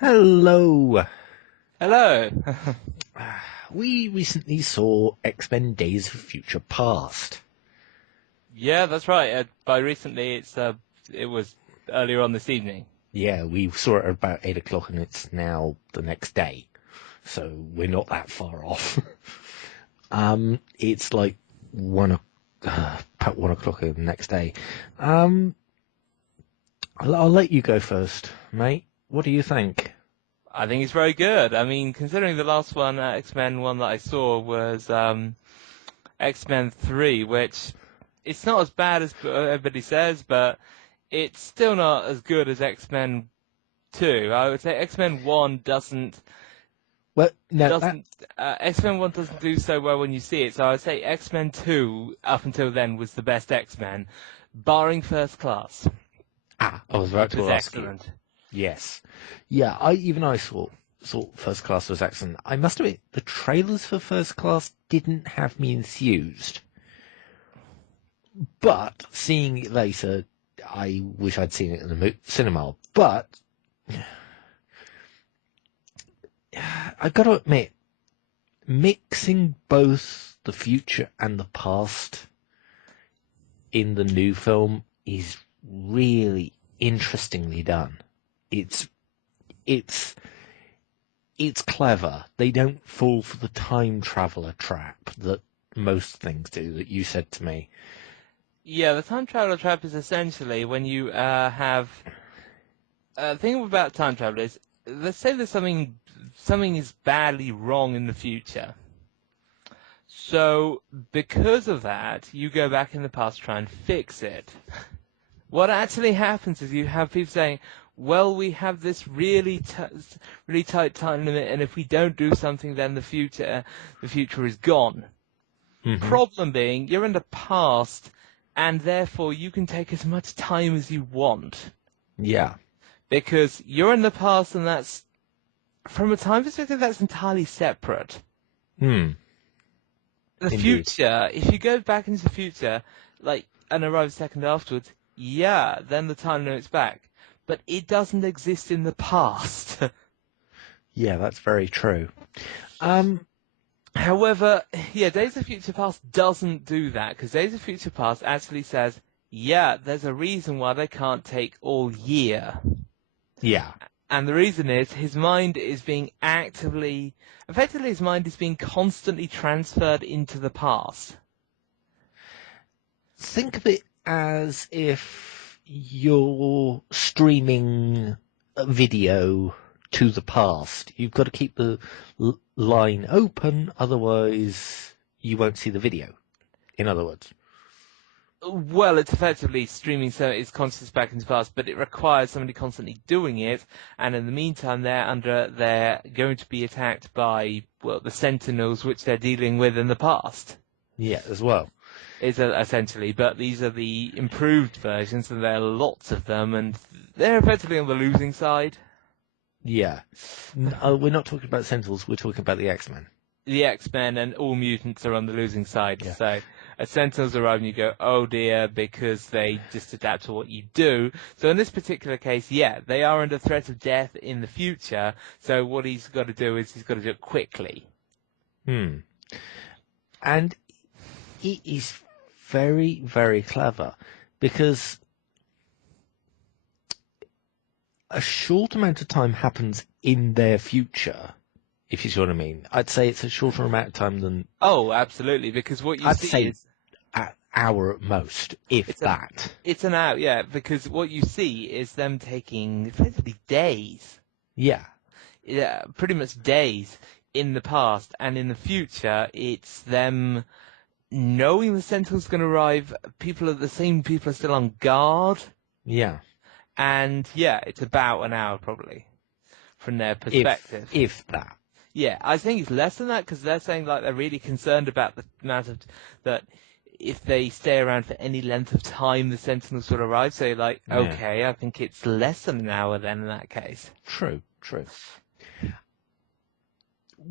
Hello. Hello. We recently saw X-Men Days of Future Past. Yeah, that's right. By recently, it was earlier on this evening. Yeah, we saw it at about 8 o'clock and it's now the next day. So we're not that far off. It's like about 1 o'clock the next day. Um, I'll let you go first, mate. What do you think? I think it's very good. I mean, considering the last one, X-Men one that I saw was X-Men 3, which it's not as bad as everybody says, but it's still not as good as X-Men 2. I would say X-Men 1 Well, no, that doesn't X-Men 1 doesn't do so well when you see it. So I would say X-Men 2 up until then was the best X-Men, barring First Class, I was about which to was ask you. excellent. Yes. Yeah, I thought First Class was excellent. I must admit, the trailers for First Class didn't have me enthused. But seeing it later, I wish I'd seen it in the cinema. But I gotta admit, mixing both the future and the past in the new film is really interestingly done. It's it's it's clever. They don't fall for the time traveler trap that most things do, that you said to me. Yeah, the time traveler trap is essentially when you have the thing about time travel is, let's say there's something is badly wrong in the future. So because of that, you go back in the past to try and fix it. What actually happens is you have people saying, "Well, we have this really tight time limit, and if we don't do something, then the future is gone." Hmm. Problem being, you're in the past, and therefore you can take as much time as you want. Yeah. Because you're in the past, and that's, from a time perspective, that's entirely separate. Hmm. The Indeed. future, if you go back into the future, and arrive a second afterwards, yeah, then the time limit's back. But it doesn't exist in the past. Yeah, that's very true. However, yeah, Days of Future Past doesn't do that, because Days of Future Past actually says, yeah, there's a reason why they can't take all year. Yeah. And the reason is effectively his mind is being constantly transferred into the past. Think of it as if you're streaming a video to the past. You've got to keep the line open, otherwise you won't see the video. In other words. Well, it's effectively streaming so it's conscious back into the past, but it requires somebody constantly doing it, and in the meantime they're going to be attacked by, well, the Sentinels, which they're dealing with in the past. Yeah, as well. Is essentially, but these are the improved versions, and there are lots of them, and they're effectively on the losing side. Yeah. We're not talking about Sentinels, we're talking about the X-Men. The X-Men and all mutants are on the losing side. Yeah. So as Sentinels arrive and you go, oh dear, because they just adapt to what you do. So in this particular case, yeah, they are under threat of death in the future. So what he's got to do is he's got to do it quickly. Hmm. And it is very, very clever because a short amount of time happens in their future, if you see what I mean. I'd say it's a shorter amount of time than, Oh, absolutely, because what you I'd see say, is an hour at most, if it's a that. it's an out, yeah, because what you see is them taking effectively days. Yeah. Yeah, pretty much days in the past, and in the future, it's them knowing the Sentinel's going to arrive. The same people are still on guard, Yeah. and yeah, it's about an hour probably from their perspective. If that. Yeah, I think it's less than that because they're saying like they're really concerned about the amount of that. If they stay around for any length of time, the Sentinels will arrive. So you're like, Yeah. okay, I think it's less than an hour then in that case. True.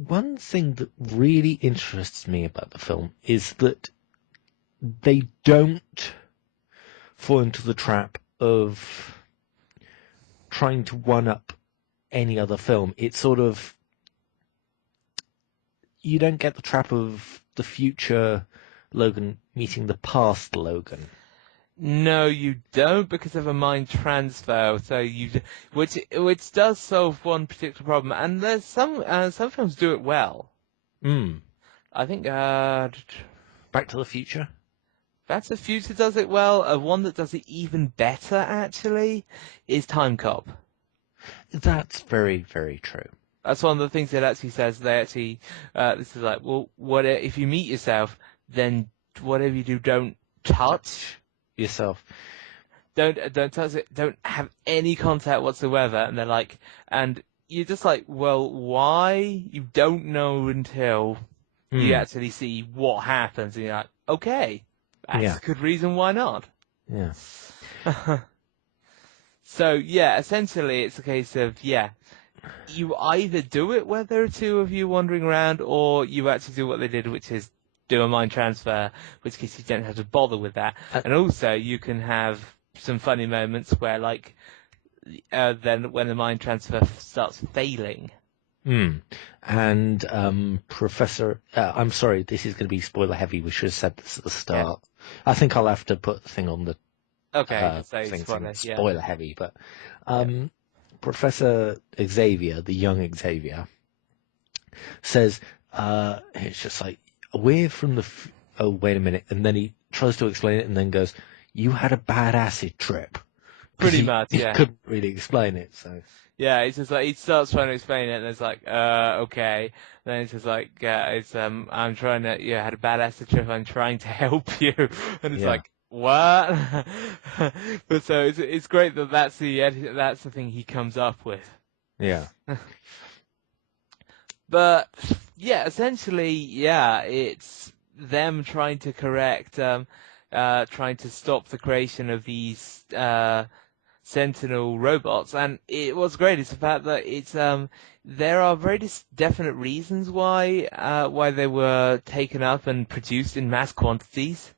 One thing that really interests me about the film is that they don't fall into the trap of trying to one-up any other film. It's sort of, you don't get the trap of the future Logan meeting the past Logan. No, you don't, because of a mind transfer. So which does solve one particular problem, and there's some films do it well. I think Back to the Future? Back to the Future does it well. One that does it even better, actually, is Time Cop. That's very, very true. That's one of the things it actually says. This is like, well, if you meet yourself, then whatever you do, don't touch yourself. Don't touch it. Don't have any contact whatsoever. And they're like, and you're just like, well, why? You don't know until you actually see what happens. And you're like, okay, that's a good reason why not. Yeah. So yeah, essentially it's a case of, you either do it where there are two of you wandering around, or you actually do what they did, which is do a mind transfer, which case you don't have to bother with that. And also you can have some funny moments where, like, then when the mind transfer starts failing. And Professor, I'm sorry, this is going to be spoiler heavy. We should have said this at the start. I think I'll have to put the thing on the spoiler heavy, but Professor Xavier, the young Xavier, says it's just like, we're from the oh, wait a minute, and then he tries to explain it and then goes, you had a bad acid trip. Pretty much, He couldn't really explain it, so. Yeah, it's just like, he starts trying to explain it, and it's like, okay. Then it's just like, I'm trying to, had a bad acid trip, I'm trying to help you. And it's like, what? But so it's great that that's the thing he comes up with. Yeah. But yeah, essentially, it's them trying to correct, trying to stop the creation of these Sentinel robots. And what's great is the fact that it's there are very definite reasons why they were taken up and produced in mass quantities.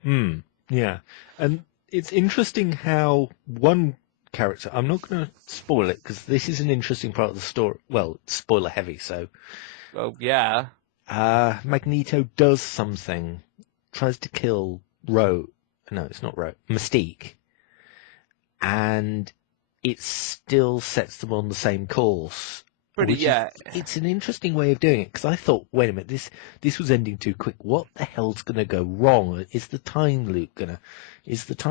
Yeah, and it's interesting how one character, I'm not going to spoil it because this is an interesting part of the story. Well, it's spoiler heavy, so. Oh, yeah. Magneto does something, tries to kill Mystique, and it still sets them on the same course. It's an interesting way of doing it, because I thought, wait a minute, this was ending too quick. What the hell's going to go wrong? Is the time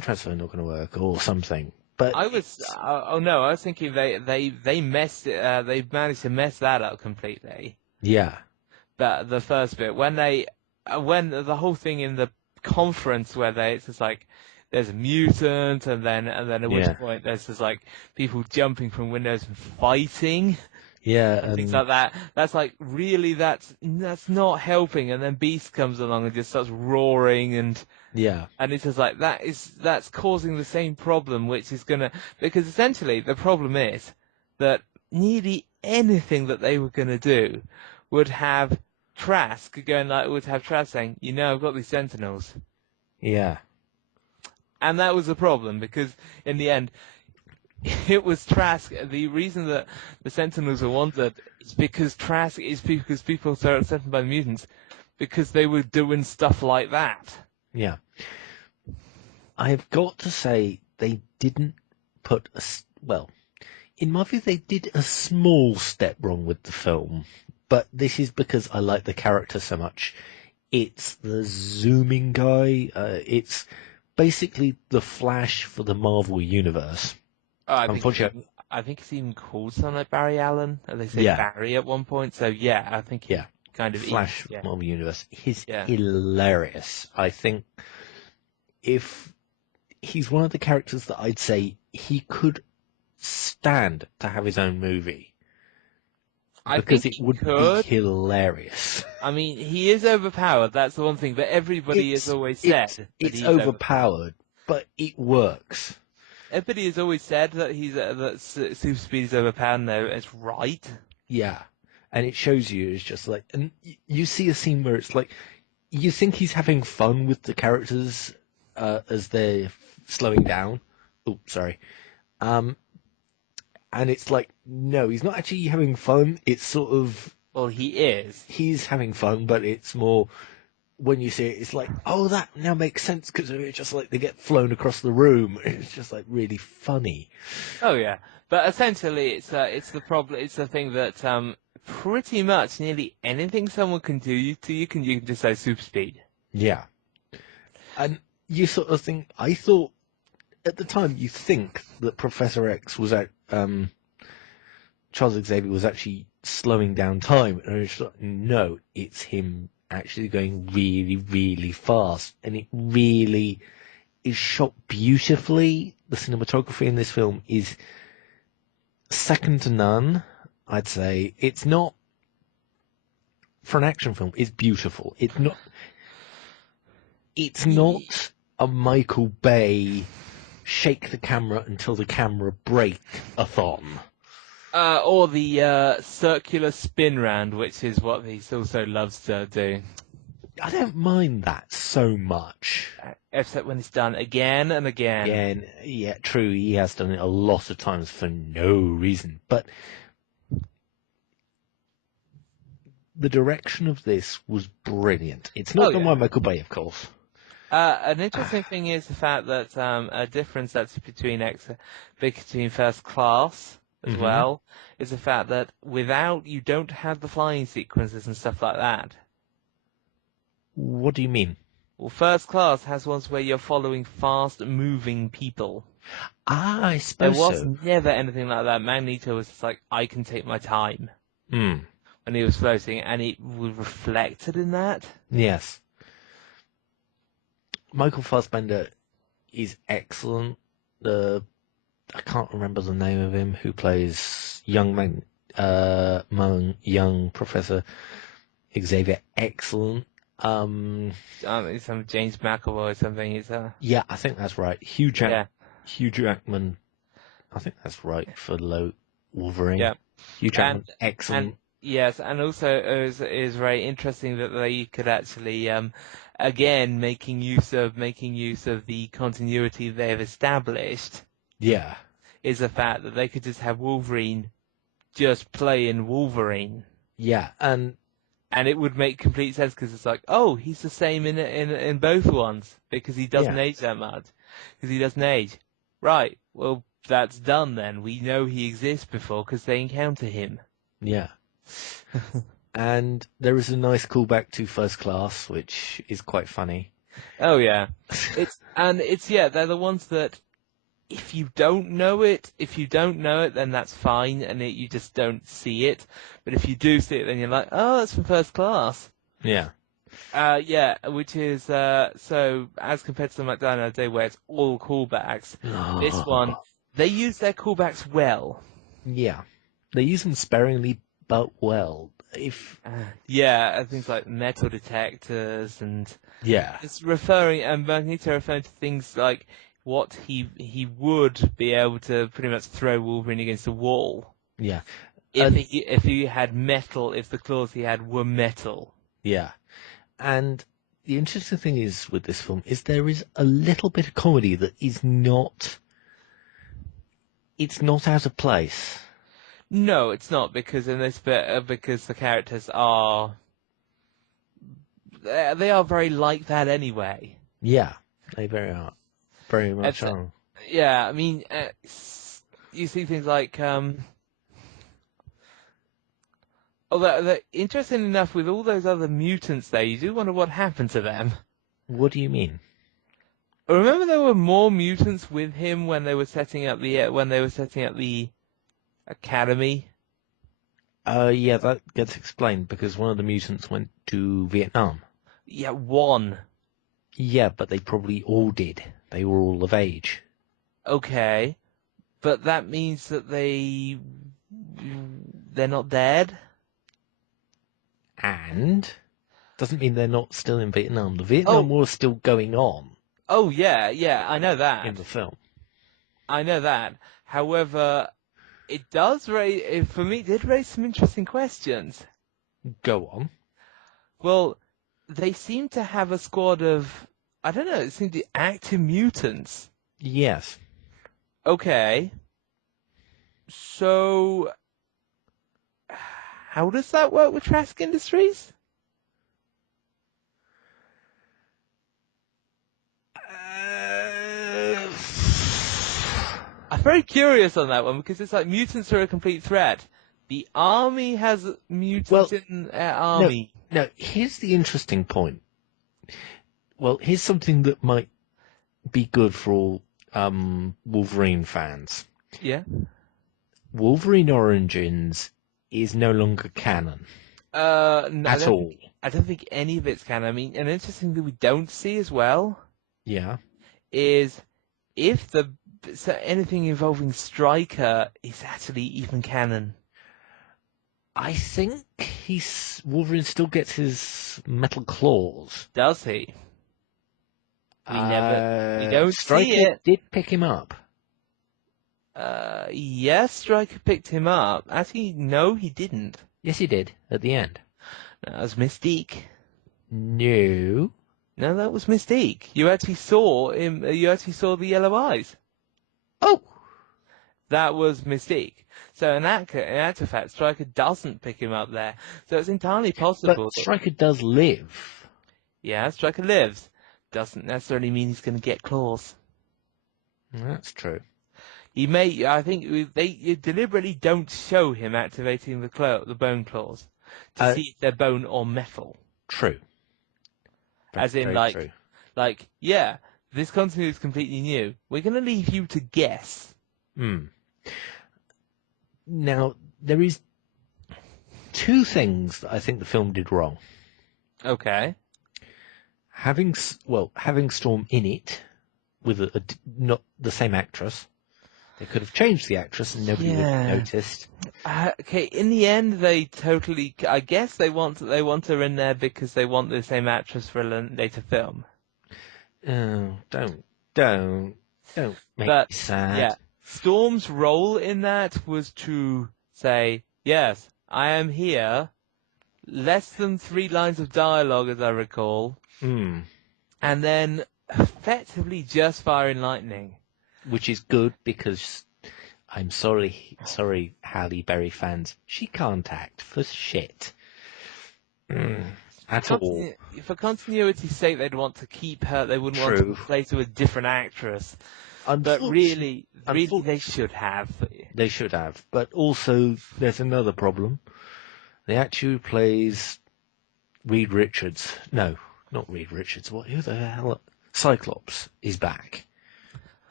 transfer not going to work, or something? But I was thinking they messed it. They managed to mess that up completely. Yeah. That the first bit when the whole thing in the conference where it's just like there's a mutant and then at which point there's just like people jumping from windows and fighting. Yeah, and things like that. That's like really that's not helping. And then Beast comes along and just starts roaring and it's just like that's causing the same problem, which is because essentially the problem is that nearly anything that they were gonna do would have Trask saying, I've got these Sentinels. Yeah. And that was the problem, because in the end, it was Trask. The reason that the Sentinels are wanted is because people are sent by the mutants, because they were doing stuff like that. Yeah. I've got to say, they didn't put in my view, they did a small step wrong with the film. But this is because I like the character so much. It's the zooming guy. It's basically the Flash for the Marvel Universe. I think it's even called something like Barry Allen. They say Barry at one point. So I think he kind of Flash Marvel Universe. He's hilarious. I think if he's one of the characters that I'd say he could stand to have his own movie. Because it would be hilarious. I mean, he is overpowered, that's the one thing, but everybody has always said it's overpowered, but it works. Everybody has always said that that super speed is overpowered, and it's right. Yeah, and it shows you, it's just like, and you see a scene where it's like, you think he's having fun with the characters as they're slowing down. Oh, sorry. And it's like, no, he's not actually having fun. It's sort of, Well, he is. he's having fun, but it's more, when you see it, it's like, oh, that now makes sense because it's just like they get flown across the room. It's just like really funny. Oh yeah, but essentially it's the problem. It's the thing that pretty much nearly anything someone can do to you can just say super speed. Yeah. And you sort of think, I thought, at the time, you think that Professor X was at, Charles Xavier was actually slowing down time. And it's like, no, it's him actually going really, really fast. And it really is shot beautifully. The cinematography in this film is second to none, I'd say. It's not, for an action film, it's beautiful. It's not a Michael Bay shake the camera until the camera break-a-thon. Or the circular spin round, which is what he also loves to do. I don't mind that so much. Except when it's done again and again. Again, yeah, true, he has done it a lot of times for no reason. But the direction of this was brilliant. It's not done by Michael Bay, of course. An interesting thing is the fact that a difference that's between First Class as well is the fact that you don't have the flying sequences and stuff like that. What do you mean? Well, First Class has ones where you're following fast-moving people. Ah, I suppose so. There was never anything like that. Magneto was just like, I can take my time. When he was floating, and it was reflected in that. Yes. Michael Fassbender is excellent. I can't remember the name of him who plays young Professor Xavier. Excellent. Some James McAvoy or something. Yeah, I think that's right. Hugh Jackman. I think that's right for Wolverine. Yeah. Hugh Jackman, excellent. Yes, and also it is very interesting that they could actually, again, making use of the continuity they've established. Yeah. Is the fact that they could just have Wolverine just playing Wolverine. Yeah, and it would make complete sense because it's like, oh, he's the same in both ones because he doesn't age that much. Because he doesn't age. Right, well, that's done then. We know he exists before because they encounter him. Yeah. And there is a nice callback to First Class, which is quite funny. Oh yeah, they're the ones that if you don't know it, then that's fine, and you just don't see it. But if you do see it, then you're like, oh, that's from First Class. Yeah. Which is so as compared to the McDonald's Day where it's all callbacks. This one, they use their callbacks well. Yeah, they use them sparingly, but well. Things like metal detectors and it's Magneto referring to things like what he would be able to pretty much throw Wolverine against a wall. Yeah, if he had metal, if the claws he had were metal. Yeah, and the interesting thing is with this film is there is a little bit of comedy that is not. It's not out of place. No, it's not, because in this bit, because the characters are, they are very like that anyway. Yeah, they very much are. Yeah, I mean, you see things like, although interesting enough, with all those other mutants there, you do wonder what happened to them. What do you mean? Remember, there were more mutants with him when they were setting up the academy. Yeah, that gets explained because one of the mutants went to Vietnam. Yeah, one. Yeah, but they probably all did. They were all of age. Okay, but that means that they're not dead. And doesn't mean they're not still in Vietnam. The Vietnam War is still going on. Oh yeah, I know that. In the film. I know that. However, it did raise some interesting questions. Go on. Well, they seem to have a squad of, I don't know, it seemed to be active mutants. Yes. Okay. So, how does that work with Trask Industries? Uh, I'm very curious on that one because it's like mutants are a complete threat. The army has mutants Well, in their army. no, here's the interesting point. Well, here's something that might be good for all Wolverine fans. Yeah. Wolverine Origins is no longer canon No, at all. I don't think any of it's canon. I mean, an interesting thing we don't see as well Yeah. is if anything involving Stryker is actually even canon. I think Wolverine still gets his metal claws. Does he? We don't Stryker see it. did pick him up. Yes, Stryker picked him up. Actually, no, he didn't. Yes, he did at the end. That was Mystique. No. No, that was Mystique. You actually saw him. You actually saw the yellow eyes. Oh. That was Mystique. So in actual fact, Stryker doesn't pick him up there. So it's entirely possible. But Stryker does live. Yeah, Stryker lives. Doesn't necessarily mean he's going to get claws. That's true. He may. I think they deliberately don't show him activating the bone claws to see if they're bone or metal. True. As in, Very true. Yeah, this continuity is completely new. We're going to leave you to guess. Now, there is two things that I think the film did wrong. Okay. Having Storm in it with not the same actress. They could have changed the actress and nobody would have noticed. Okay, in the end, I guess they want her in there because they want the same actress for a later film. Oh, don't make me sad. Yeah, Storm's role in that was to say, yes, I am here. Less than 3 lines of dialogue, as I recall. And then effectively just firing lightning. Which is good because I'm sorry, Halle Berry fans, she can't act for shit. At all. For continuity's sake, they'd want to keep her. They wouldn't want to replace her with a different actress. But really, they should have. They should have. But also, there's another problem. The actor who plays Reed Richards. No, not Reed Richards. Who the hell? Cyclops is back.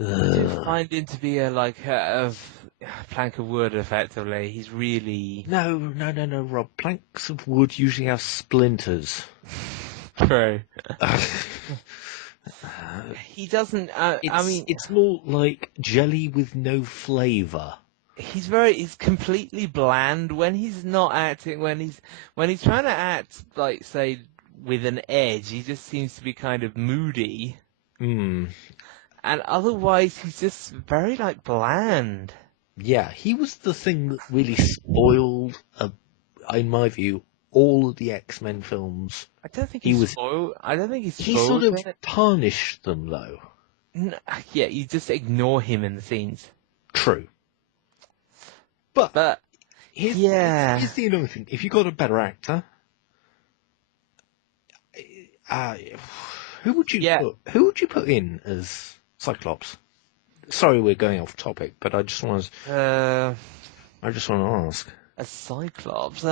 I find him to be a plank of wood, effectively. He's really... No, Rob. Planks of wood usually have splinters. True. He doesn't... it's more like jelly with no flavour. He's completely bland when he's not acting. When he's trying to act, like, say, with an edge, he just seems to be kind of moody. And otherwise, he's just very, bland. Yeah, he was the thing that really spoiled, in my view, all of the X-Men films. I don't think he spoiled. I don't think he's spoiled. He sort of tarnished them, though. No, yeah, you just ignore him in the scenes. True. But here's the another thing. If you got a better actor, who would you put in as Cyclops? Sorry, we're going off topic, but I just want to. I just want to ask. A Cyclops.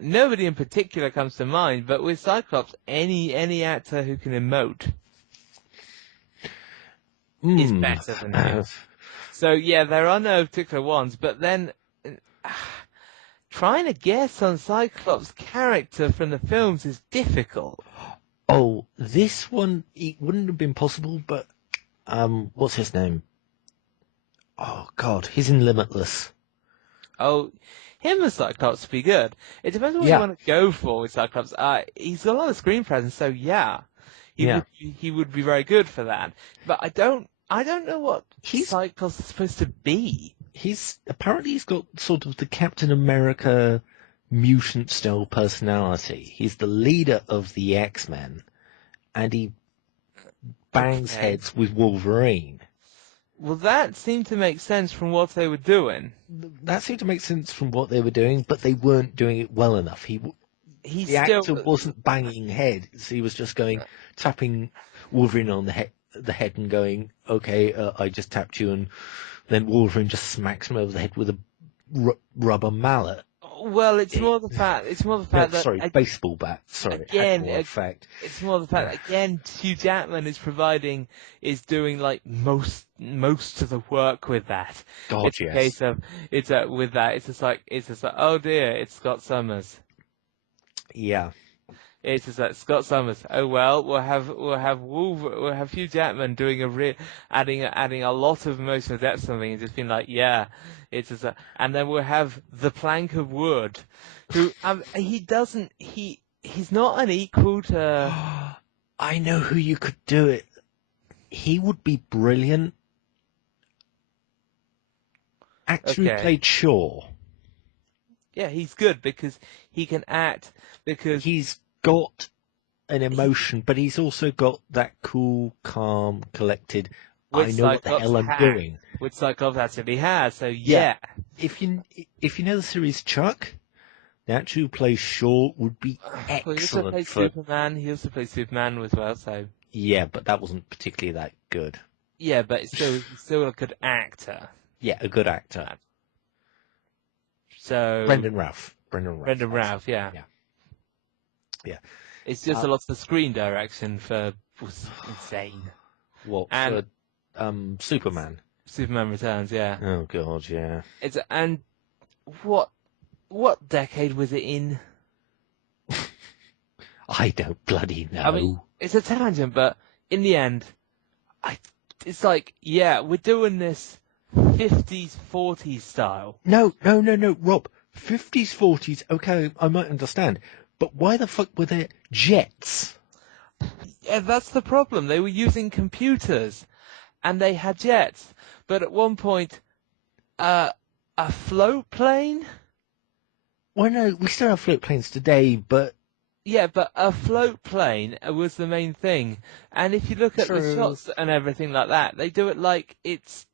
Nobody in particular comes to mind, but with Cyclops, any actor who can emote is better than him. So yeah, there are no particular ones, but then trying to guess on Cyclops' character from the films is difficult. Oh, this one, it wouldn't have been possible, but what's his name? Oh God, he's in Limitless. Oh, him as Cyclops would be good. It depends on what you want to go for with Cyclops. He's got a lot of screen presence, so he would be very good for that. But I don't know what Cyclops is supposed to be. He's got sort of the Captain America mutant style personality. He's the leader of the X-Men, and he bangs Okay. heads with Wolverine. Well, that seemed to make sense from what they were doing. That seemed to make sense from what they were doing, but they weren't doing it well enough. He The still actor wasn't banging heads. He was just tapping Wolverine on the head and going, "Okay, I just tapped you," and then Wolverine just smacks him over the head with a rubber mallet. Well, it's more the fact. It's more the fact that Sorry, baseball bat. Sorry, again, actual fact. it's more the fact that again, Hugh Jackman is doing like most of the work with that. God, It's yes. a case of with that. It's just like oh dear, it's Scott Summers. Yeah. It's just like Scott Summers. Oh well, we'll have Hugh Jackman doing adding a lot of emotional depth to something and just being like, yeah, it's just and then we'll have the Plank of Wood, who he's not an equal to. I know who you could do it. He would be brilliant. Actor who Okay. played Shaw. Yeah, he's good because he can act because He's got an emotion, but he's also got that cool, calm, collected. I Which know what the Cyclops hell I'm has. doing. which Cyclops actually has. So yeah. If you know the series Chuck, the actor who plays Shaw would be Well, he also excellent plays for. Superman. He also plays Superman as well. So Yeah, but that wasn't particularly that good. yeah, but he's still a good actor. Yeah, a good actor. So Brendan Routh. yeah. Yeah. It's just a lot of the screen direction was insane. What And- for Superman? Superman Returns, yeah. Oh God, yeah. And what decade was it in? I don't bloody know. I mean, it's a tangent, but in the end, it's like, yeah, we're doing this 50s, 40s style. No, Rob. 50s, 40s. Okay, I might understand, but why the fuck were there jets? Yeah, that's the problem. They were using computers, and they had jets. But at one point, a float plane? Well, no, we still have float planes today, but Yeah, but a float plane was the main thing. And if you look at the True. shots and everything like that, they do it like it's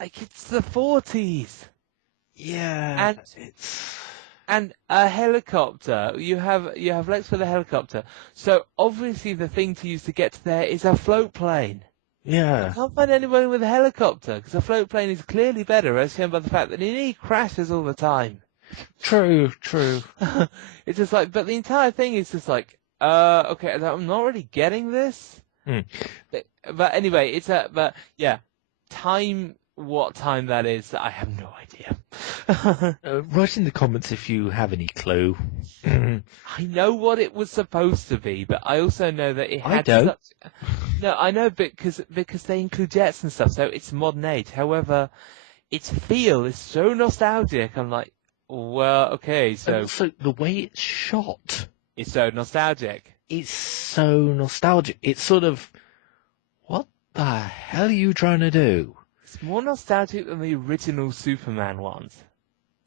the 40s. yeah, And- it's And a helicopter, you have Lex with a helicopter. So obviously the thing to use to get to there is a float plane. I yeah. can't find anyone with a helicopter because a float plane is clearly better, as shown by the fact that he crashes all the time. True. It's just like, but the entire thing is just like, okay, I'm not really getting this. Hmm. But anyway, but yeah, what time that is, I have no idea. Write in the comments if you have any clue. I know what it was supposed to be, but I also know that it I had don't. No, I know because they include jets and stuff, so it's modern age. However, its feel is so nostalgic. I'm like, well, okay, And so also, the way it's shot, it's so nostalgic. it's so nostalgic. It's sort of, what the hell are you trying to do? It's more nostalgic than the original Superman ones.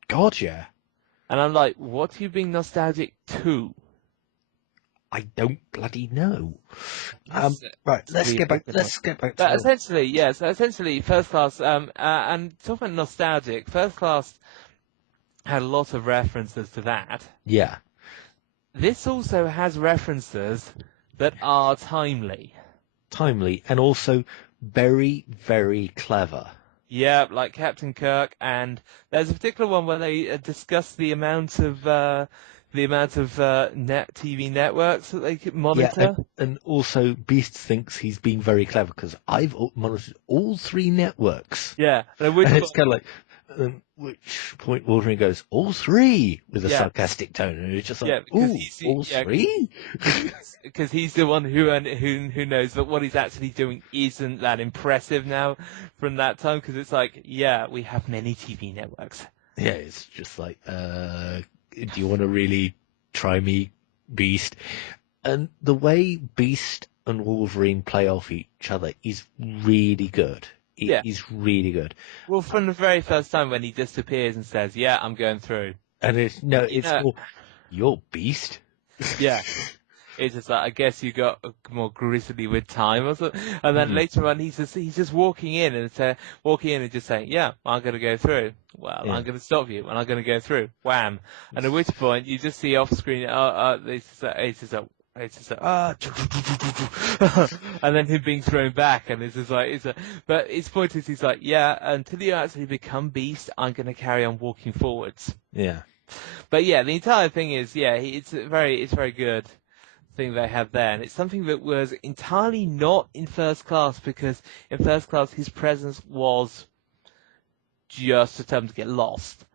God, yeah. And I'm like, what are you being nostalgic to? I don't bloody know. That's- Right, let's really get back. difficult. Let's get back But to. essentially, yeah, so essentially, First Class, and talking about nostalgic, First Class had a lot of references to that. Yeah, This also has references that are timely. timely and also very, very clever. Yeah, like Captain Kirk, and there's a particular one where they discuss the amount of net TV networks that they could monitor. Yeah, and also Beast thinks he's being very clever because I've monitored all 3 networks. Yeah, and which And it's kind of like, which point Wolverine goes, all 3, with a Yeah. sarcastic tone, and it's just like, Yeah, because ooh, he's- all yeah, 3? because he's the one who knows that what he's actually doing isn't that impressive now from that time. Because it's like, yeah, we have many TV networks. Yeah, it's just like, do you want to really try me, Beast? And the way Beast and Wolverine play off each other is really good. It Yeah. is really good. Well, from the very first time when he disappears and says, "Yeah, I'm going through." And it's Yeah. more, you're Beast. Yeah. It's just like, I guess you got more grisly with time or something. And then later on, he's just walking in and just saying, yeah, I'm going to go through. Well, Yeah. I'm going to stop you and I'm going to go through. Wham. And at which point you just see off screen, it's just like, and then him being thrown back, and it's just like, but his point is, he's like, yeah, until you actually become Beast, I'm going to carry on walking forwards. Yeah. But yeah, the entire thing is, yeah, it's very good thing they have there, and it's something that was entirely not in First Class, because in First Class his presence was just a term to get lost,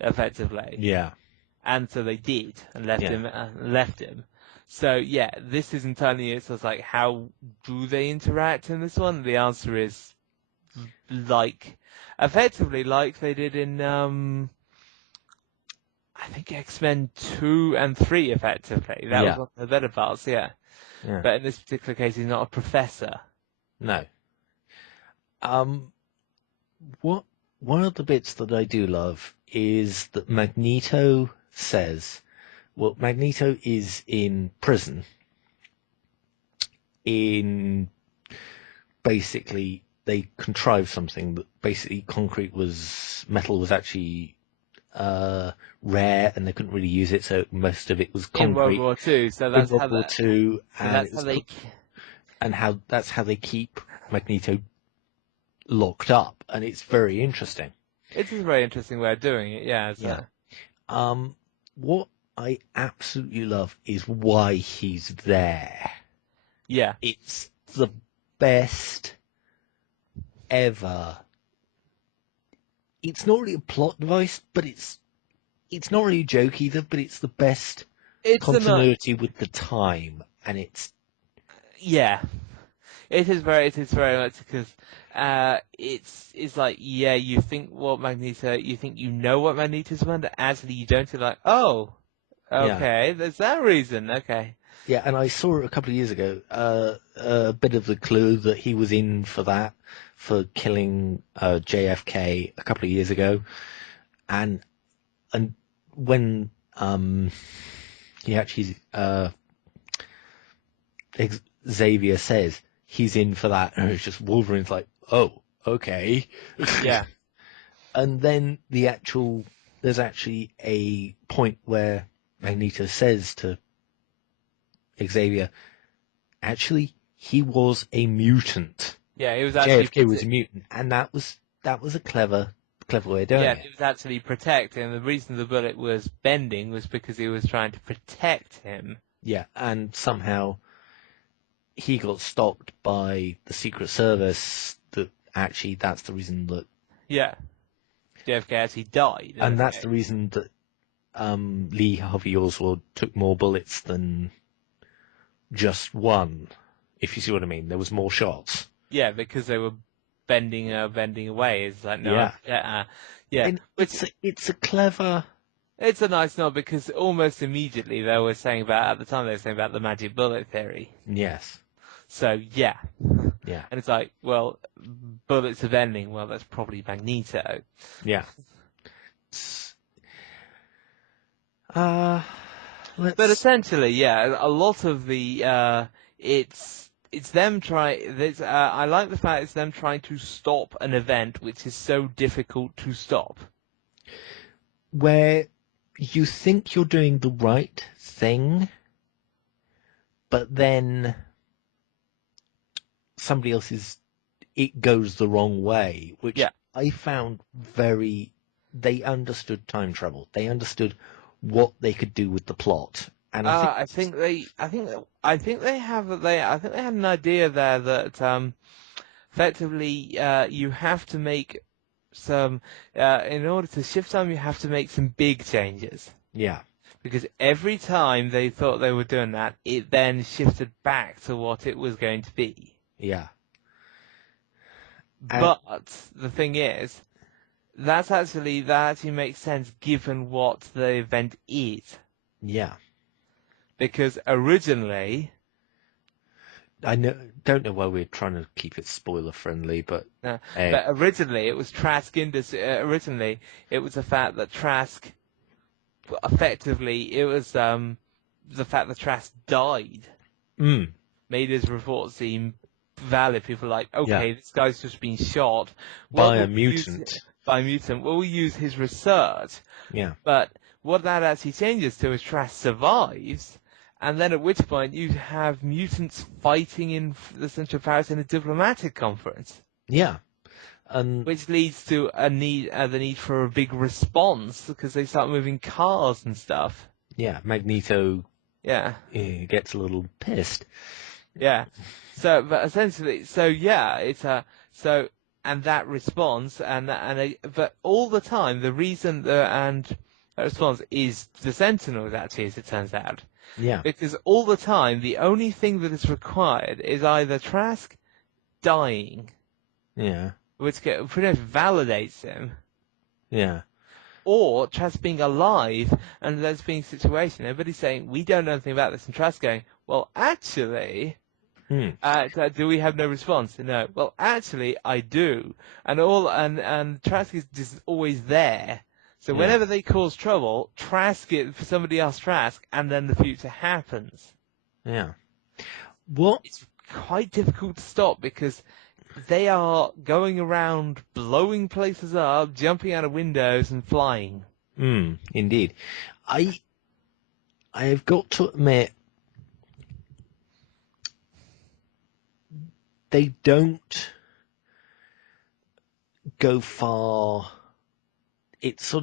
effectively. Yeah. And so they did, and left Yeah. him. So yeah, this is entirely it. So it's like, how do they interact in this one? The answer is effectively like they did in I think X-Men 2 and 3, effectively. That was one of the better parts, yeah. But in this particular case, he's not a professor. No. One of the bits that I do love is that Magneto says, well, Magneto is in prison. Basically, they contrived something that basically metal was actually rare, and they couldn't really use it, so most of it was concrete. In World War II, so that's in World War II, and that's how they keep Magneto locked up, and it's very interesting. It is a very interesting way of doing it, yeah. What I absolutely love is why he's there. Yeah. It's the best ever. It's not really a plot device, but it's not really a joke either, but it's the best continuity with the time, and it's... Yeah. It is very much, because it's like, yeah, you think you know what Magneto's about, actually you don't. You're like, oh, okay, there's that reason, okay. Yeah, and I saw it a couple of years ago, a bit of the clue that he was in for killing JFK a couple of years ago, and when he actually Xavier says he's in for that, and it's just Wolverine's like, oh, okay. Yeah. And then there's actually a point where Magneto says to Xavier, actually, he was a mutant. Yeah, he was actually... JFK was a mutant, and that was a clever way of doing it. Yeah, it was actually protecting, and the reason the bullet was bending was because he was trying to protect him. Yeah, and somehow he got stopped by the Secret Service. Actually, that's the reason that... Yeah. JFK actually died. And that's the reason that Lee Harvey Oswald took more bullets than just one, if you see what I mean. There was more shots. Yeah, because they were bending away. It's like, no. Yeah. Yeah. It's a clever... It's a nice nod, because almost immediately they were saying about the magic bullet theory. Yes. So, yeah. Yeah. And it's like, well, bullets are bending. Well, that's probably Magneto. Yeah. But essentially, yeah, a lot of the it's them trying. I like the fact it's them trying to stop an event which is so difficult to stop. Where you think you're doing the right thing, but then somebody else's, it goes the wrong way, which I found they understood time travel. They understood what they could do with the plot. And I think they had an idea there that effectively you have to make some in order to shift time, you have to make some big changes. Yeah. Because every time they thought they were doing that, it then shifted back to what it was going to be. Yeah. But the thing is, that actually makes sense given what the event is. Yeah. Because originally... don't know why we're trying to keep it spoiler friendly, but... But originally it was Trask Industries. Originally it was the fact that Trask, effectively, it was the fact that Trask died Mm. made his report seem valid. People were like, okay, Yeah. this guy's just been shot. By a We'll use- mutant. by a mutant. Well, we'll use his research. Yeah. But what that actually changes to is Trask survives, and then at which point you have mutants fighting in the Central Paris in a diplomatic conference, Yeah. And which leads to the need for a big response because they start moving cars and stuff. yeah, Magneto Yeah. gets a little pissed. Yeah. So, but essentially, so yeah, and that response, but all the time, the reason that response is the Sentinels, actually, as it turns out. Yeah. Because all the time, the only thing that is required is either Trask dying, Yeah. which pretty much validates him, Yeah. or Trask being alive, and there's being a situation. Everybody's saying, we don't know anything about this, and Trask going, well, actually, Mm. do we have no response? No. Well, actually, I do. And Trask is just always there. So Yeah. whenever they cause trouble, somebody else Trask, and then the future happens. Yeah. What? It's quite difficult to stop because they are going around blowing places up, jumping out of windows, and flying. Indeed. I have got to admit, they don't go far. It's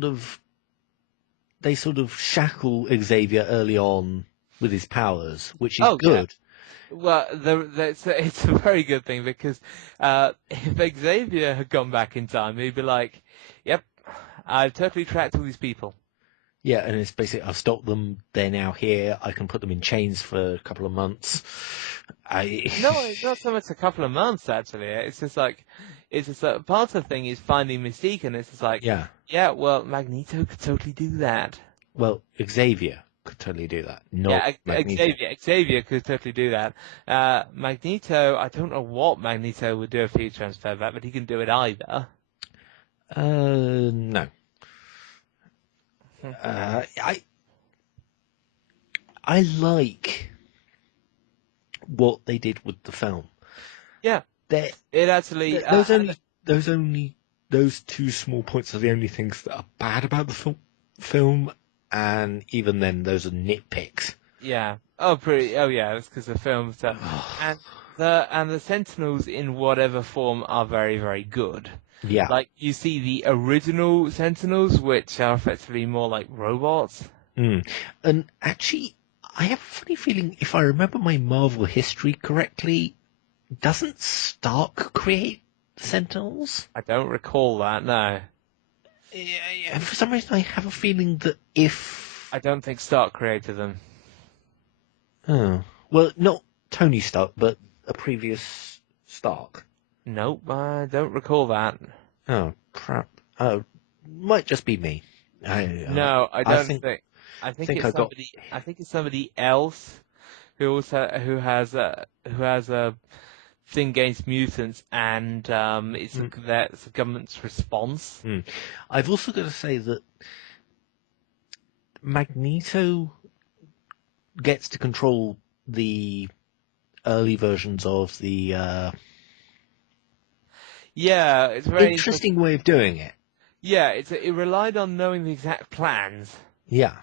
they sort of shackle Xavier early on with his powers, which is good. Well, it's a very good thing because if Xavier had gone back in time, he'd be like, "Yep, I've totally tracked all these people." Yeah, and it's basically, I've stopped them, they're now here, I can put them in chains for a couple of months. No, it's not so much a couple of months, actually. It's just like, part of the thing is finding Mystique, and it's just like, yeah, well, Magneto could totally do that. Well, Xavier could totally do that, not Magneto. Xavier could totally do that. Magneto, I don't know what Magneto would do if he transferred that, but he can do it either. No. I like what they did with the film. Yeah, it actually those two small points are the only things that are bad about the film, and even then, those are nitpicks. Yeah. Oh yeah. That's because the film and the Sentinels in whatever form are very, very good. Yeah. Like, you see the original Sentinels, which are effectively more like robots. And actually, I have a funny feeling, if I remember my Marvel history correctly, doesn't Stark create Sentinels? I don't recall that, no. Yeah, for some reason, I have a feeling that I don't think Stark created them. Oh. Well, not Tony Stark, but a previous Stark. Nope, I don't recall that. Oh, crap. Oh, might just be me. I don't think. I think it's somebody else who has a thing against mutants, and that's the government's response. I've also got to say that Magneto gets to control the early versions of the yeah, it's a very interesting way of doing it. Yeah, it relied on knowing the exact plans. Yeah.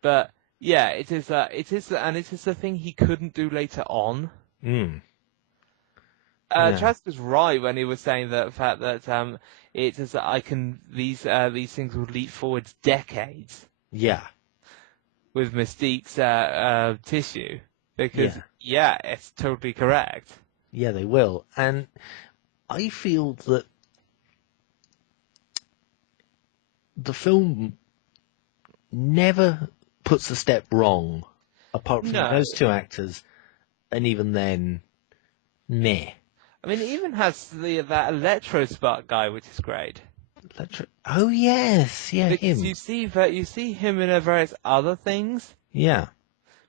But yeah, it is the thing he couldn't do later on. Trask was right when he was saying the fact that it is these things will leap forward decades. Yeah. With Mystique's tissue, because it's totally correct. Yeah, they will, and I feel that the film never puts a step wrong, apart from those two actors, and even then, meh. I mean, it even has that Electrospark guy, which is great. Oh yes, yeah, because him. You see him in various other things. Yeah.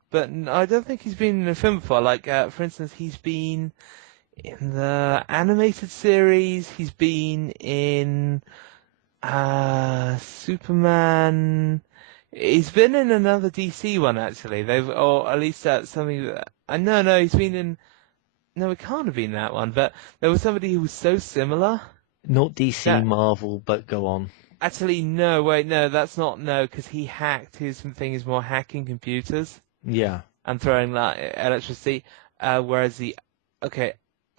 But I don't think he's been in a film before. Like, for instance, he's been in the animated series. He's been in Superman. He's been in another DC one actually. Or at least that's something that. No, he's been in. No, it can't have been that one. But there was somebody who was so similar. Not DC, Yeah. Marvel, but go on. Actually, no, wait, no, that's not because he hacked. His thing is more hacking computers Yeah, and throwing that electricity. Whereas the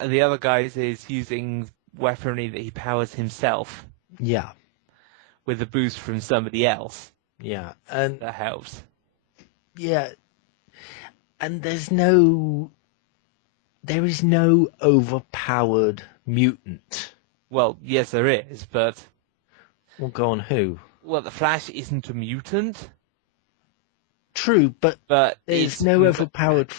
other guys is using weaponry that he powers himself yeah, with a boost from somebody else. yeah, and That helps. yeah, and there is no overpowered mutant. Well, yes, there is, but Well, go on, who? well, the Flash isn't a mutant, True, but but there's it's no overpowered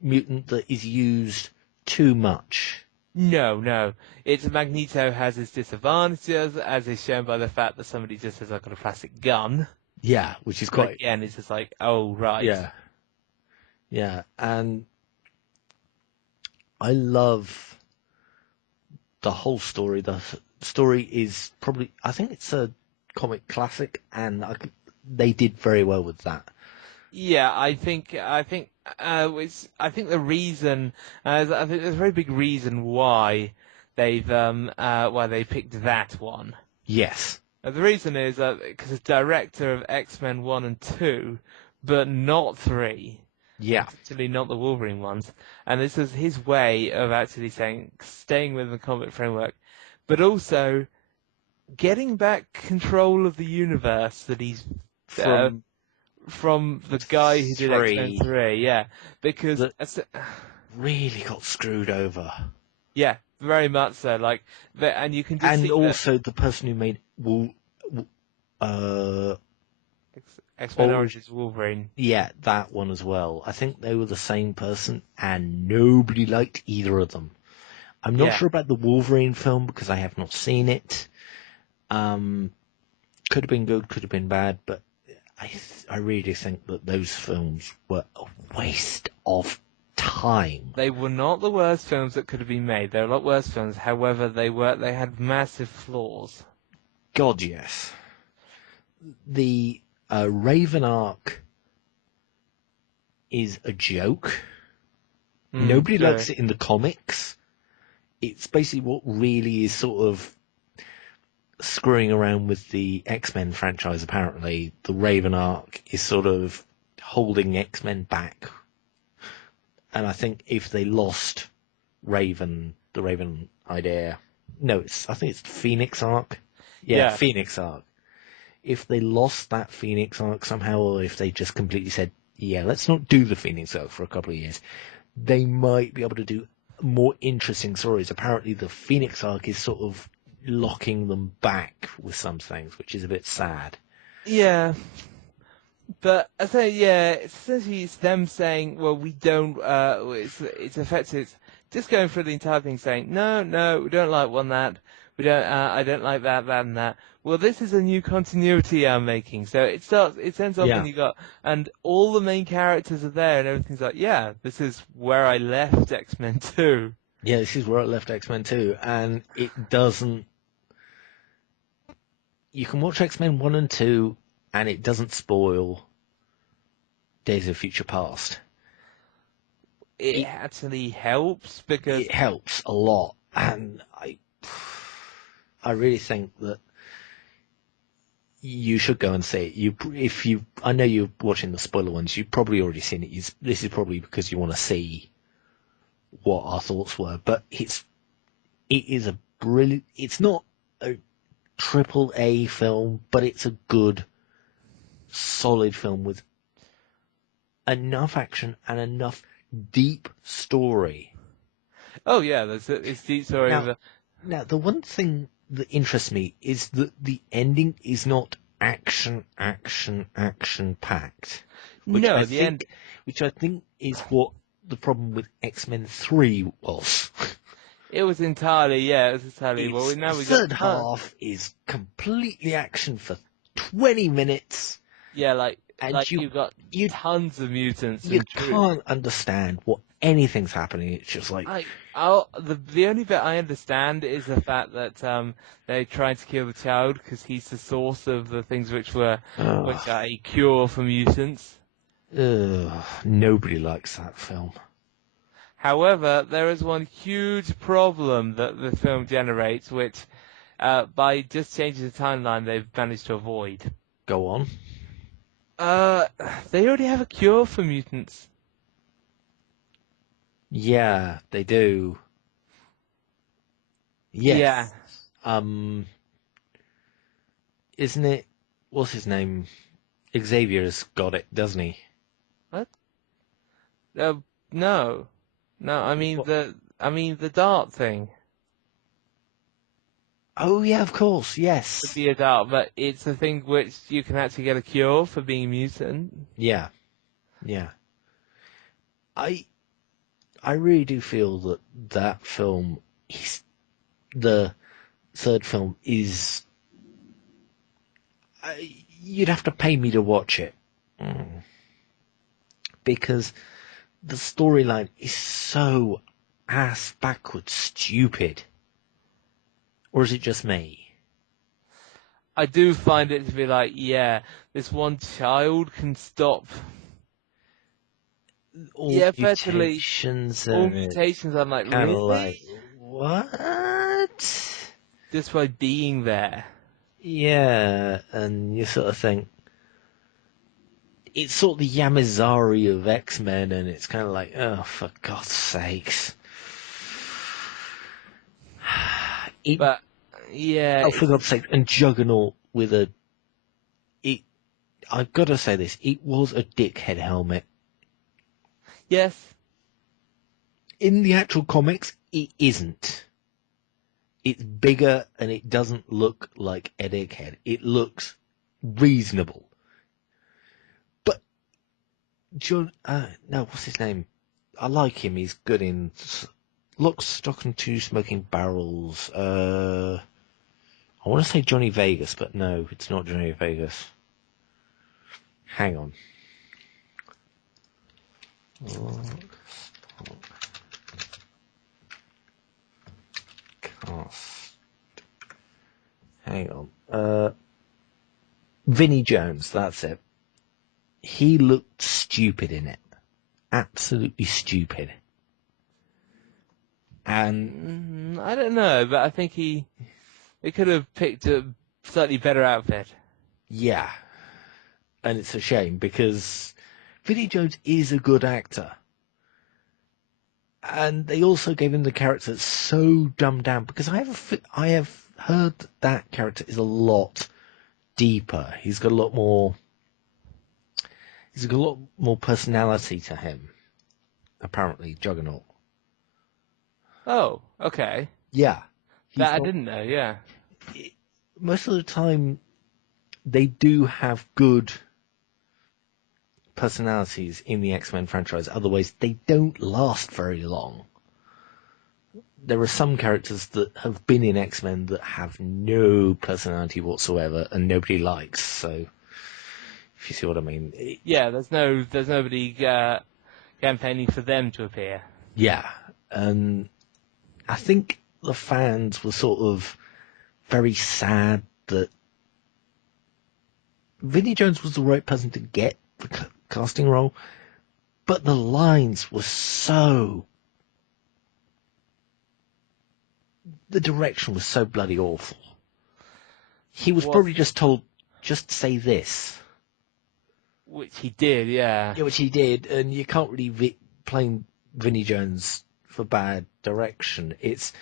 mutant that is used too much. No. It's Magneto has his disadvantages, as is shown by the fact that somebody just says, I've got a plastic gun. Yeah, which is But quite... again, it's just like, oh, right. Yeah. Yeah, and I love the whole story. The story is probably... I think it's a comic classic, and they did very well with that. Yeah, I think the reason, I think there's a very big reason why why they picked that one. Yes. The reason is because the director of X-Men 1 and 2, but not 3. Yeah. Actually, not the Wolverine ones. And this is his way of actually staying within the comic framework, but also getting back control of the universe that he's from the guy who did 3. X-Men 3, yeah. Because really got screwed over. yeah, very much so. And you can just see And also the person who made X-Men Origins Wolverine. Yeah, that one as well. I think they were the same person, and nobody liked either of them. I'm not sure about the Wolverine film because I have not seen it. Could have been good, could have been bad, but I really think that those films were a waste of time. They were not the worst films that could have been made. They were a lot worse films. However, they had massive flaws. God, yes. The Raven arc is a joke. Nobody likes it in the comics. It's basically what really is sort of screwing around with the X-Men franchise, apparently. The Raven arc is sort of holding X-Men back. And I think if they lost Raven, the Raven idea... No, I think it's the Phoenix arc. Yeah, Phoenix arc. If they lost that Phoenix arc somehow, or if they just completely said, yeah, let's not do the Phoenix arc for a couple of years, they might be able to do more interesting stories. Apparently the Phoenix arc is sort of locking them back with some things, which is a bit sad. Yeah. But I say, essentially it's them saying, well, we don't, it's effective, it's just going through the entire thing saying, no, we don't like that, we don't, I don't like that, and that. Well, this is a new continuity I'm making, so it ends off and and all the main characters are there and everything's like, yeah, this is where I left X-Men 2. Yeah, this is where I left X-Men 2, and it doesn't... You can watch X-Men 1 and 2, and it doesn't spoil Days of Future Past. It actually helps because... It helps a lot, and I really think that you should go and see it. I know you're watching the spoiler ones, you've probably already seen it. This is probably because you want to see what our thoughts were, but it is a brilliant... It's not a AAA film, but it's a good, solid film with enough action and enough deep story. Oh yeah, it's deep story. Now, the one thing that interests me is that the ending is not action packed. Which I think is what the problem with X-Men 3 was. It was entirely. Well, now we got third half is completely action for 20 minutes. Yeah, and you've got tons of mutants. You can't understand what anything's happening, it's just like, The only bit I understand is the fact that they tried to kill the child because he's the source of the things which are a cure for mutants. Nobody likes that film. However, there is one huge problem that the film generates, which by just changing the timeline, they've managed to avoid. Go on. They already have a cure for mutants. Yeah, they do. Yes. Yeah. Isn't it? What's his name? Xavier's got it, doesn't he? What? No. I mean the dart thing. Oh yeah, of course. Yes. Would be a dart, but it's the thing which you can actually get a cure for being a mutant. Yeah. I really do feel that film is the third film is. You'd have to pay me to watch it because the storyline is so ass backwards stupid. Or is it just me? I do find it to be like, yeah, this one child can stop All virtually mutations. all mutations. I'm like, Kind really? of like, what? Just by being there. Yeah, and you sort of think, it's sort of the Yamazari of X-Men, and it's kind of like, oh, for God's sakes. But, yeah. Oh, for God's sake, and Juggernaut with I've got to say this, it was a dickhead helmet. Yes. In the actual comics, it isn't. It's bigger, and it doesn't look like a dickhead. It looks reasonable. But, what's his name? I like him, he's good in Lock, Stock and Two Smoking Barrels. I want to say Johnny Vegas, but no, it's not Johnny Vegas. Hang on. Hang on. Vinnie Jones, that's it. He looked stupid in it. Absolutely stupid. And I don't know, but I think they could have picked a slightly better outfit. Yeah. And it's a shame because Vinnie Jones is a good actor. And they also gave him the character so dumbed down because I have heard that character is a lot deeper. He's got a lot more personality to him. Apparently, Juggernaut. Oh, okay. Yeah. That I didn't know, yeah. Most of the time, they do have good personalities in the X-Men franchise. Otherwise, they don't last very long. There are some characters that have been in X-Men that have no personality whatsoever and nobody likes. So, if you see what I mean. Yeah, there's nobody campaigning for them to appear. Yeah, and I think the fans were sort of very sad that Vinnie Jones was the right person to get the casting role, but the lines were the direction was so bloody awful. He was probably just told, just say this. Which he did, yeah. Yeah, which he did, and you can't really blame Vinnie Jones for bad direction. It's,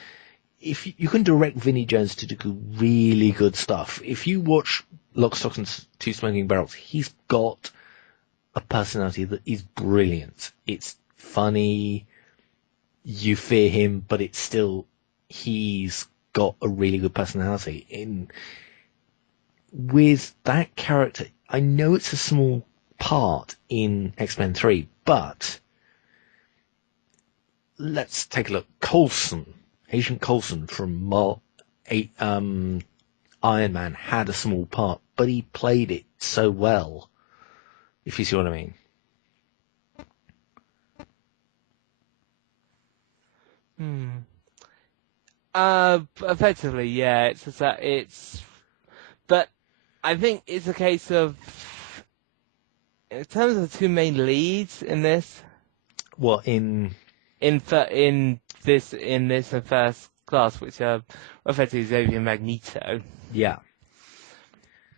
if you can direct Vinnie Jones to do really good stuff. If you watch Lock, Stock and Two Smoking Barrels, he's got a personality that is brilliant. It's funny, you fear him, but it's still, he's got a really good personality. With that character, I know it's a small part in X-Men 3, but let's take a look. Agent Coulson from Iron Man had a small part, but he played it so well, if you see what I mean. Effectively, yeah. But I think it's a case of, in terms of the two main leads in this, What in? in this and First Class, which are effectively Xavier and Magneto. Yeah.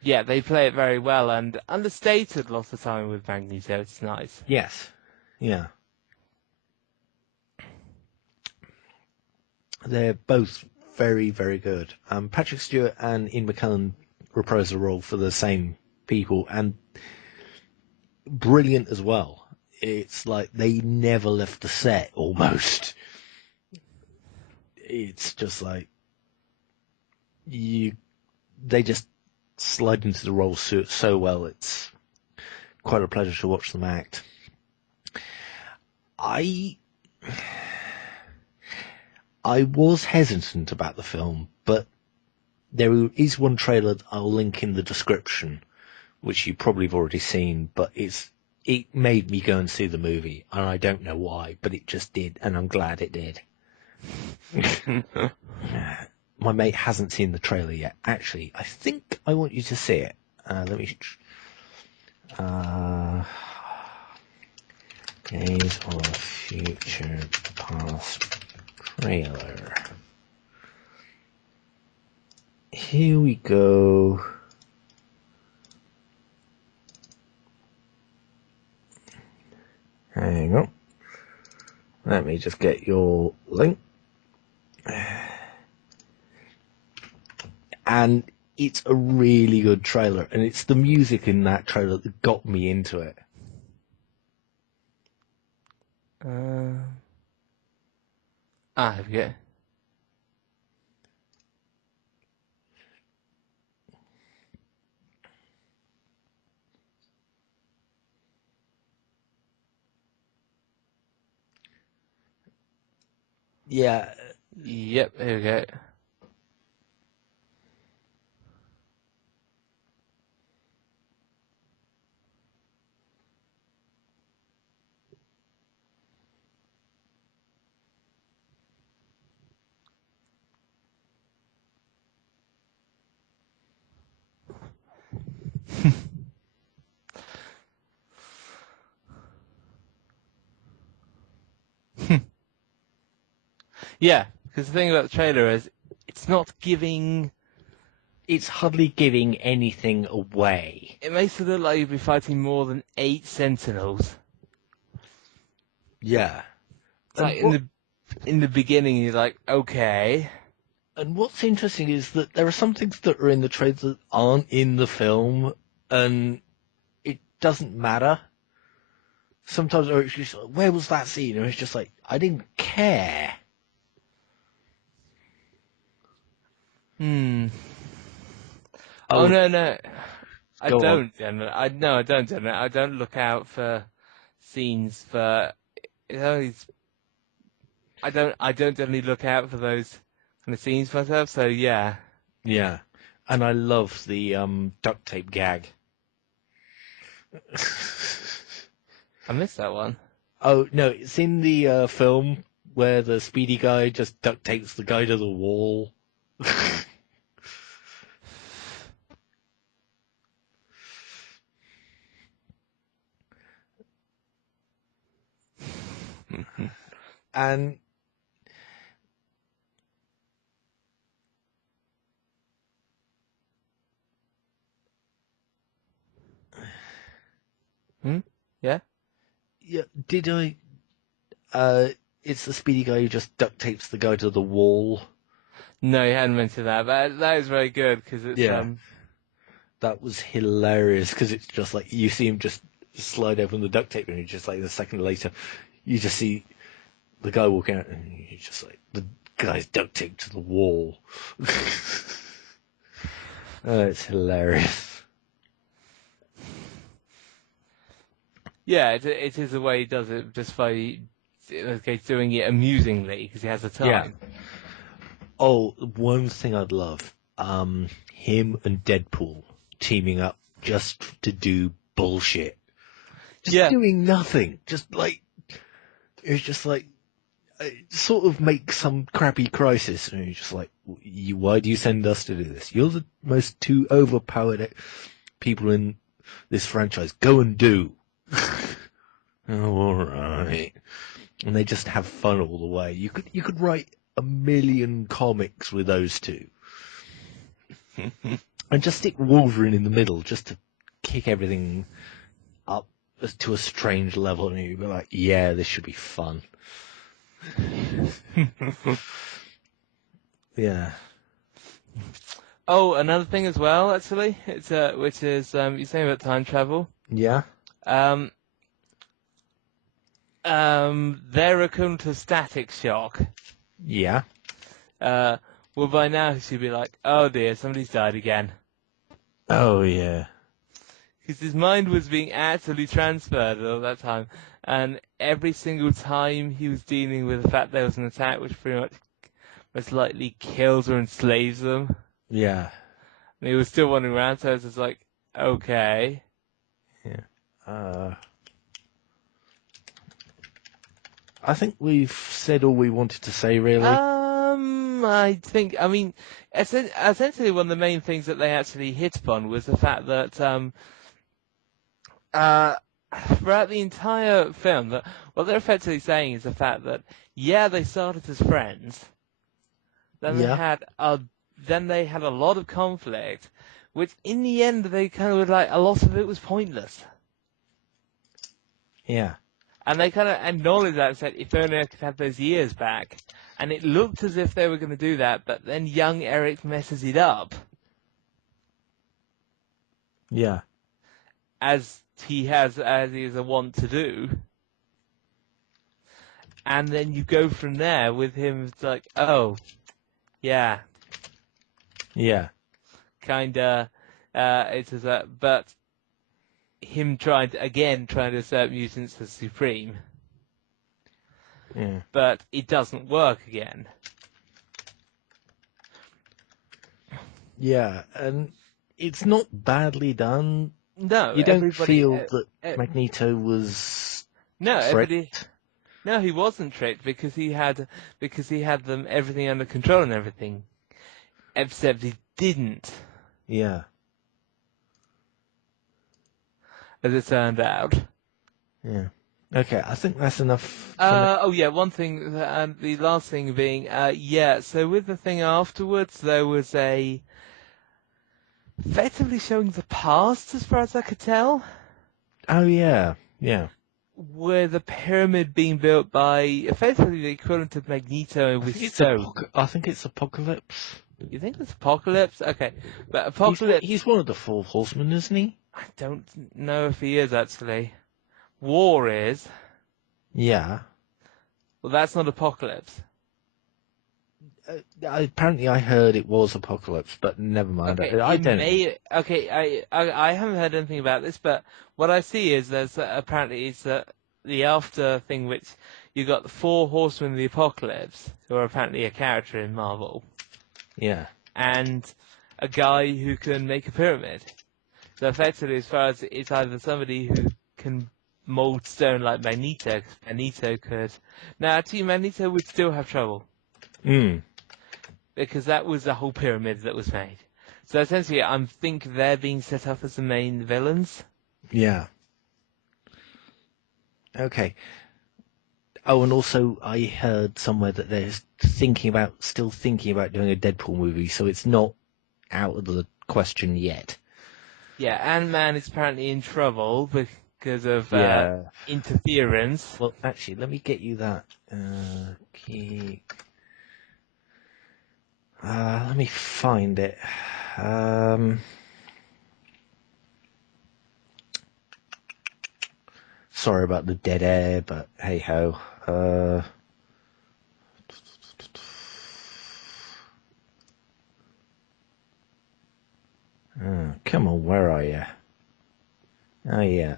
Yeah, they play it very well and understated lots of time with Magneto. It's nice. Yes. Yeah. They're both very, very good. Patrick Stewart and Ian McKellen reprise the role for the same people, and brilliant as well. It's like they never left the set, almost. It's just like they just slide into the role so well. It's quite a pleasure to watch them act. I was hesitant about the film, but there is one trailer that I'll link in the description, which you probably have already seen, but it made me go and see the movie, and I don't know why, but it just did, and I'm glad it did. My mate hasn't seen the trailer yet. Actually, I think I want you to see it. Let me... Days of Future Past trailer. Here we go. Hang on. Let me just get your link. And it's a really good trailer, and it's the music in that trailer that got me into it. Here we go. Yeah. Yep, here we go. Yeah, because the thing about the trailer is it's not giving... It's hardly giving anything away. It makes it look like you'd be fighting more than 8 Sentinels. Yeah. Like in the beginning, you're like, okay. And what's interesting is that there are some things that are in the trailer that aren't in the film, and it doesn't matter. Sometimes, or it's just, where was that scene? And it's just like, I didn't care. Oh, no. I Go don't on. generally. I don't generally. I don't look out for scenes for... It's always... I don't generally look out for those kind of scenes for myself, so yeah. Yeah. And I love the duct tape gag. I missed that one. Oh, no, it's in the film where the speedy guy just duct tapes the guy to the wall. And Yeah? yeah, did I? It's the speedy guy who just duct tapes the guy to the wall. No, you hadn't mentioned that, but that is very good, because it's... Yeah. That was hilarious, because it's just like, you see him just slide open the duct tape, and you just like, a second later, you just see the guy walking out, and you're just like, the guy's duct taped to the wall. It's hilarious. Yeah, it is the way he does it, just by, in this case, doing it amusingly, because he has the time. Yeah. Oh, one thing I'd love, him and Deadpool teaming up just to do bullshit. Just doing nothing. Just like, it's just like, it sort of makes some crappy Crisis, and you're just like, why do you send us to do this? You're the most two overpowered people in this franchise. Go and do. Oh, all right. And they just have fun all the way. You could write 1,000,000 comics with those two, and just stick Wolverine in the middle, just to kick everything up to a strange level, and you'd be like, yeah, this should be fun. Yeah. Oh, another thing as well, actually, it's which is you're saying about time travel. Yeah. They're akin to Static Shock. Yeah. Well, by now she'd be like, oh dear, somebody's died again. Oh, yeah. Because his mind was being actively transferred all that time, and every single time he was dealing with the fact there was an attack which pretty much most likely kills or enslaves them, Yeah. and he was still wandering around, so it's just like, okay. Yeah. I think we've said all we wanted to say, really. I think, I mean, essentially one of the main things that they actually hit upon was the fact that, throughout the entire film, that what they're effectively saying is the fact that, yeah, they started as friends, then they had a lot of conflict, which in the end they kind of were like, a lot of it was pointless. Yeah. And they kind of acknowledged that and said, if only I could have those years back. And it looked as if they were going to do that, but then young Eric messes it up. Yeah. As he is a wont to do. And then you go from there with him, it's like, oh, yeah. Yeah. Kinda, but him trying to assert mutants as supreme. Yeah. But it doesn't work again. Yeah, and it's not badly done. No, You don't feel that Magneto was tricked? No, he wasn't tricked because he had them everything under control and everything. Except he didn't. Yeah. As it turned out. Yeah. Okay, I think that's enough. One thing, and the last thing being, so with the thing afterwards, there was effectively showing the past, as far as I could tell. Oh, yeah. Yeah. Where the pyramid being built by, effectively the equivalent of Magneto with stone. I think it's Apocalypse. You think it's Apocalypse? Okay. But Apocalypse... He's one of the Four Horsemen, isn't he? I don't know if he is, actually. War is. Yeah. Well, that's not Apocalypse. Apparently I heard it was Apocalypse, but never mind. Okay, I don't know. Okay, I haven't heard anything about this, but what I see is there's apparently it's the after thing which you got the Four Horsemen of the Apocalypse, who are apparently a character in Marvel. Yeah. And a guy who can make a pyramid. So effectively, as far as it's either somebody who can mold stone like Magneto, 'cause Magneto could. Now, actually, Magneto would still have trouble. Because that was the whole pyramid that was made. So essentially, I think they're being set up as the main villains. Yeah. Okay. Oh, and also I heard somewhere that they're still thinking about doing a Deadpool movie, so it's not out of the question yet. Yeah, Ant-Man is apparently in trouble because of interference. Well, actually, let me get you that. Let me find it. Sorry about the dead air, but hey ho. Come on, where are you? Oh yeah.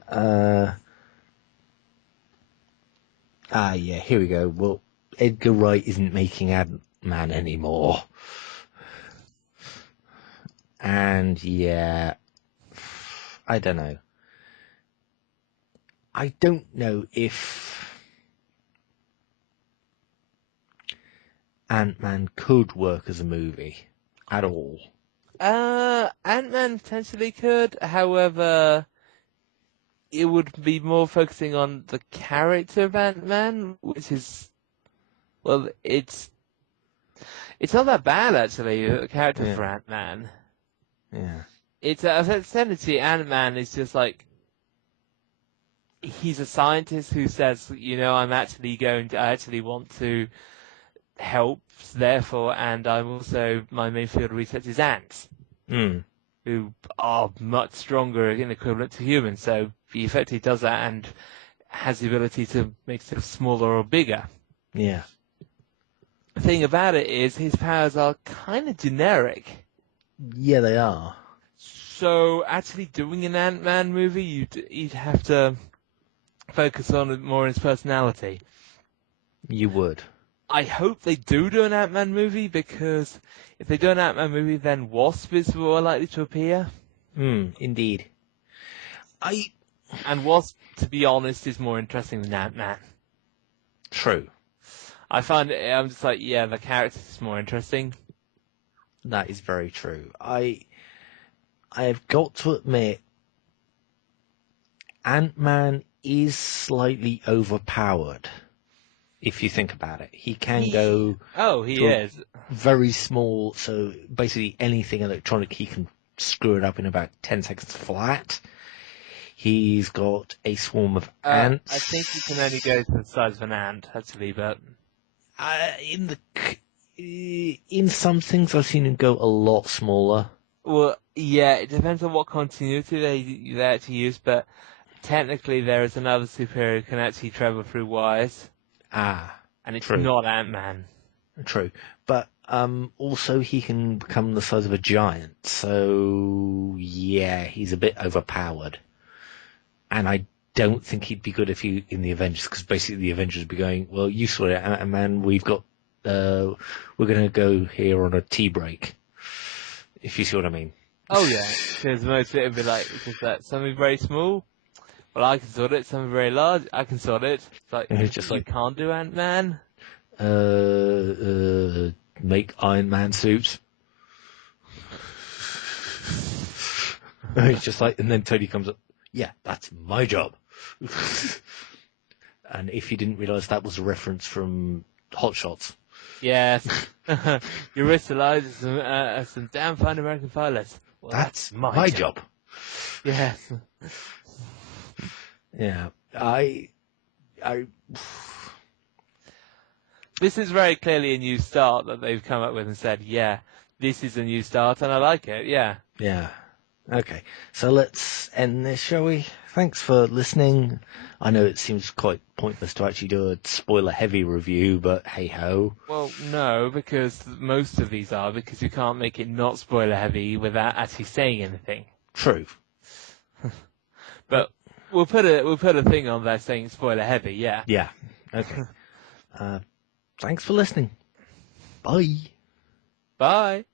Yeah, here we go. Well, Edgar Wright isn't making Ant-Man anymore. And yeah, I don't know. I don't know if Ant-Man could work as a movie at all. Ant-Man potentially could, however, it would be more focusing on the character of Ant-Man, which is, well, it's not that bad actually, the character Yeah. for Ant-Man. Yeah. It's essentially Ant-Man is just like, he's a scientist who says, I actually want to help, therefore, and my main field of research is ants, who are much stronger in equivalent to humans, so he effectively does that and has the ability to make stuff smaller or bigger. Yeah. The thing about it is, his powers are kind of generic. Yeah, they are. So, actually doing an Ant-Man movie, you'd have to focus on it more his personality. You would. I hope they do an Ant-Man movie, because if they do an Ant-Man movie, then Wasp is more likely to appear. Indeed. And Wasp, to be honest, is more interesting than Ant-Man. True. I find I'm just like, yeah, the character is more interesting. That is very true. I have got to admit, Ant-Man is slightly overpowered. If you think about it, he can go. Oh, he is very small. So basically, anything electronic, he can screw it up in about 10 seconds flat. He's got a swarm of ants. I think he can only go to the size of an ant, actually, but in some things, I've seen him go a lot smaller. Well, yeah, it depends on what continuity they actually use, but technically there is another superhero who can actually travel through wires. And it's true. not Ant-Man. True. But also he can become the size of a giant, so yeah, he's a bit overpowered. And I don't think he'd be good in the Avengers, because basically the Avengers would be going, well, you saw it, Ant-Man, we're going to go here on a tea break. If you see what I mean. Oh yeah, because most of it would be like, just that something very small, well I can sort it, something very large, I can sort it. It's like, it's just you like, can't do Ant-Man? Make Iron Man suits. It's just like, and then Tony comes up, yeah, that's my job. And if you didn't realise, that was a reference from Hot Shots. Yes. Your wrist alive some damn fine American pilots. Well, that's my job. Yes. Yeah. This is very clearly a new start that they've come up with and said, yeah, this is a new start and I like it, yeah. Yeah. Okay, so let's end this, shall we? Thanks for listening. I know it seems quite pointless to actually do a spoiler-heavy review, but hey-ho. Well, no, because most of these are, because you can't make it not spoiler-heavy without actually saying anything. True. But we'll put a thing on there saying spoiler-heavy, yeah. Yeah, okay. Thanks for listening. Bye. Bye.